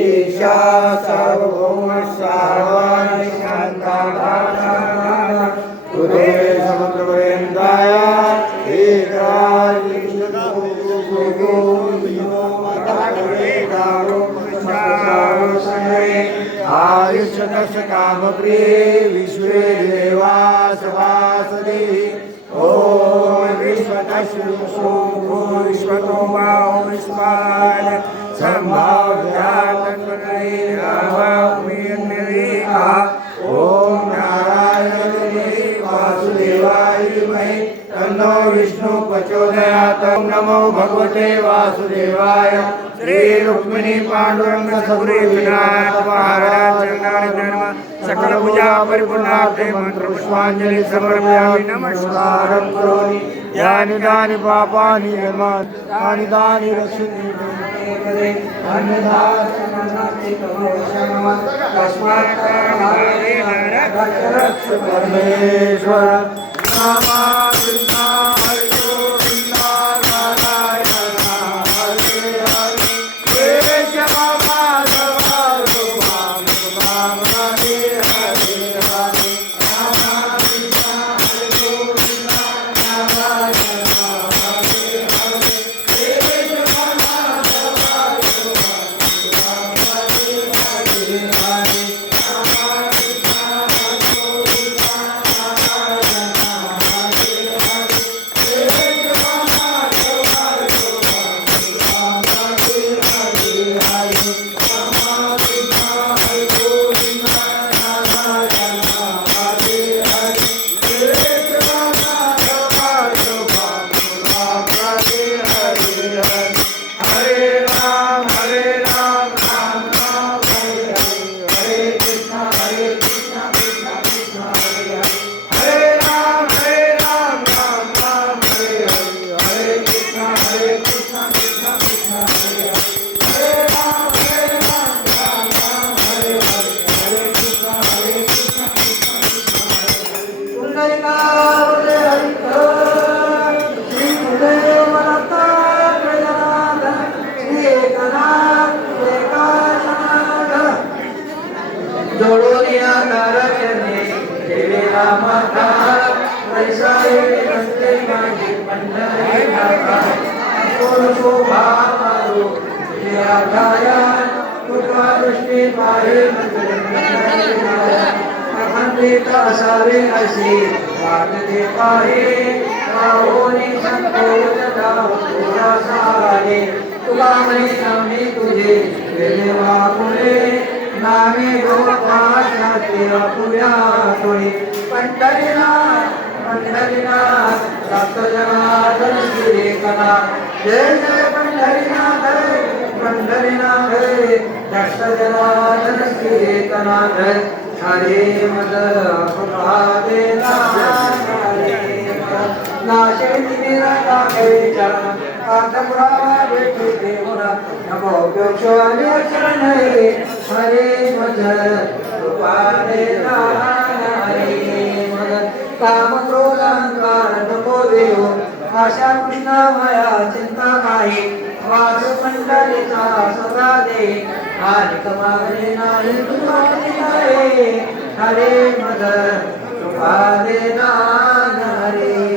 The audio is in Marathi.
ईशा सार्वभौम सार्वाणि शान्ताः उदे समुद्रपर्यन्ताय आयुष्यदशकामप्रिये विश्वे देवा सभासदे ओम विश्वतश्रुषो विश्वतो माओ विश्वान संभाव्यात्मनेरावामीर्निरीका ओम नारायण वासुदेवाय विद्महे तन्नो विष्णु प्रचोदयात् ओम नमो भगवते वासुदेवाय श्री रुक्मिणी पांडुरंग सद्गुरु विनायक महाराज धर्म सकल पूजा परिपूर्णार्थे मंत्र पुष्पांजलि समर्पयामि नमस्कारं करोमि यानि दानि पापानि यानि दानि रक्षन्ति अन्यथा परमेश्वर सारे असे वाटते पाहे राहोनी संतोषता तुला सारे तुला नामे तुझे वेळे वाकुळे नामे गोपाशाते पुऱ्या तोळे पंढरीनाथ पंढरीनाथ रक्त जनार्दन श्री कना जय जय पंढरीनाथ पंढरीनाथ रक्त जनार्दन श्री कना हरे मद सुभावे नाशे निरा काहे चरण आत्मरावा बेटु देवरा नमो प्योक्षवाले चरण हरे मद सुभावे हरे मद काम क्रोध अहंकार नको देव आशा कृष्णा माया चिंता नाही वास पंढरीचा सदा दे मालिक मागणे नाही तुझा हरे मद सुभावे हरे